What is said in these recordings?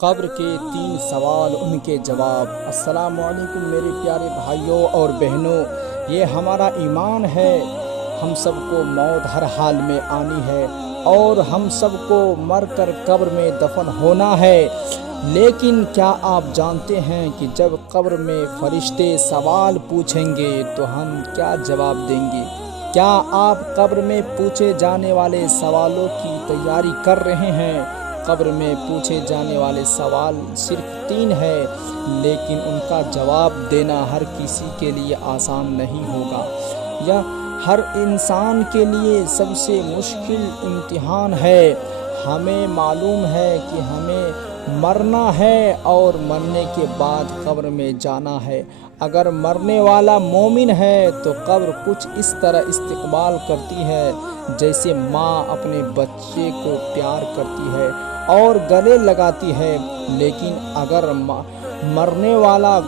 قبر کے 3 سوال، ان کے جواب۔ السلام علیکم میرے پیارے بھائیوں اور بہنوں، یہ ہمارا ایمان ہے، ہم سب کو موت ہر حال میں آنی ہے اور ہم سب کو مر کر قبر میں دفن ہونا ہے۔ لیکن کیا آپ جانتے ہیں کہ جب قبر میں فرشتے سوال پوچھیں گے تو ہم کیا جواب دیں گے؟ کیا آپ قبر میں پوچھے جانے والے سوالوں کی تیاری کر رہے ہیں؟ قبر میں پوچھے جانے والے سوال صرف 3 ہے، لیکن ان کا جواب دینا ہر کسی کے لیے آسان نہیں ہوگا۔ یہ ہر انسان کے لیے سب سے مشکل امتحان ہے۔ ہمیں معلوم ہے کہ ہمیں مرنا ہے اور مرنے کے بعد قبر میں جانا ہے۔ اگر مرنے والا مومن ہے تو قبر کچھ اس طرح استقبال کرتی ہے جیسے ماں اپنے بچے کو پیار کرتی ہے اور گلے لگاتی ہے، لیکن اگر مرنے والا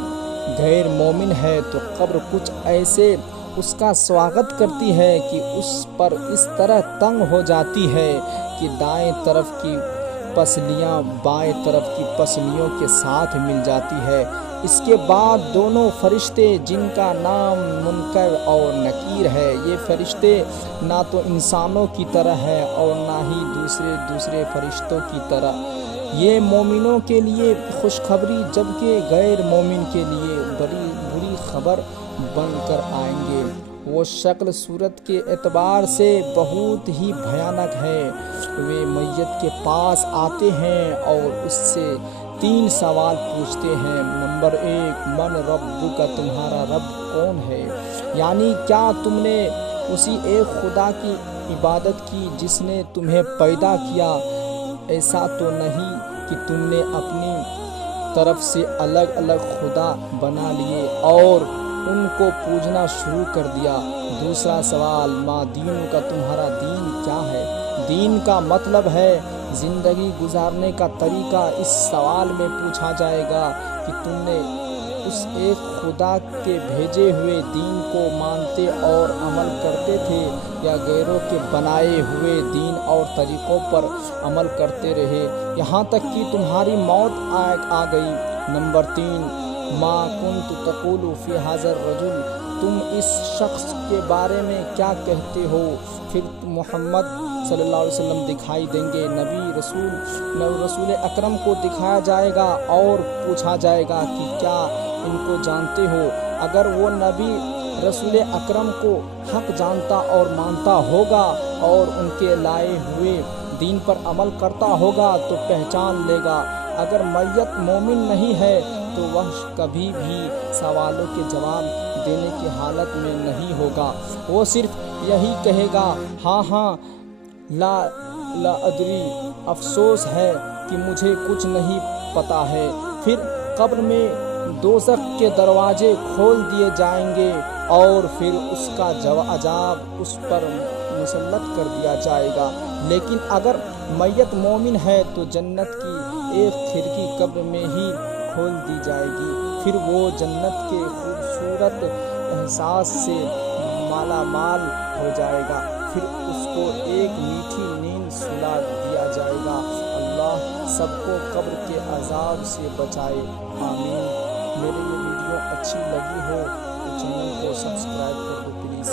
غیر مومن ہے تو قبر کچھ ایسے اس کا سواگت کرتی ہے کہ اس پر اس طرح تنگ ہو جاتی ہے کہ دائیں طرف کی پسلیاں بائیں طرف کی پسلیوں کے ساتھ مل جاتی ہے۔ اس کے بعد دونوں فرشتے جن کا نام منکر اور نکیر ہے، یہ فرشتے نہ تو انسانوں کی طرح ہے اور نہ ہی دوسرے فرشتوں کی طرح۔ یہ مومنوں کے لیے خوشخبری جبکہ غیر مومن کے لیے بری خبر بن کر آئیں گے۔ وہ شکل صورت کے اعتبار سے بہت ہی بھیانک ہے۔ وہ میت کے پاس آتے ہیں اور اس سے 3 سوال پوچھتے ہیں۔ نمبر 1، من ربک، تمہارا رب کون ہے؟ یعنی کیا تم نے اسی ایک خدا کی عبادت کی جس نے تمہیں پیدا کیا؟ ایسا تو نہیں کہ تم نے اپنی طرف سے الگ الگ خدا بنا لیے اور ان کو پوجنا شروع کر دیا۔ دوسرا سوال، ما دین کا، تمہارا دین کیا ہے؟ دین کا مطلب ہے زندگی گزارنے کا طریقہ۔ اس سوال میں پوچھا جائے گا کہ تم نے اس ایک خدا کے بھیجے ہوئے دین کو مانتے اور عمل کرتے تھے یا غیروں کے بنائے ہوئے دین اور طریقوں پر عمل کرتے رہے یہاں تک کہ تمہاری موت آ گئی۔ نمبر 3، ما کنت تقول فی ھذا الرجل، تم اس شخص کے بارے میں کیا کہتے ہو؟ پھر محمد صلی اللہ علیہ وسلم دکھائی دیں گے، نبی رسول اکرم کو دکھایا جائے گا اور پوچھا جائے گا کہ کیا ان کو جانتے ہو؟ اگر وہ نبی رسول اکرم کو حق جانتا اور مانتا ہوگا اور ان کے لائے ہوئے دین پر عمل کرتا ہوگا تو پہچان لے گا۔ اگر میت مومن نہیں ہے تو وہ کبھی بھی سوالوں کے جواب دینے کی حالت میں نہیں ہوگا۔ وہ صرف یہی کہے گا، ہاں لا ادری، افسوس ہے کہ مجھے کچھ نہیں پتا ہے۔ پھر قبر میں دوزخ کے دروازے کھول دیے جائیں گے اور پھر اس کا عذاب اس پر مسلط کر دیا جائے گا۔ لیکن اگر میت مومن ہے تو جنت کی ایک کھڑکی قبر میں ہی کھول دی جائے گی، پھر وہ جنت کے خوبصورت احساس سے مالا مال ہو جائے گا، پھر اس کو ایک میٹھی نیند سلا دیا جائے گا۔ اللہ سب کو قبر کے عذاب سے بچائے، آمین۔ میری یہ ویڈیو اچھی لگی ہو تو چینل کو سبسکرائب کر دو پلیز۔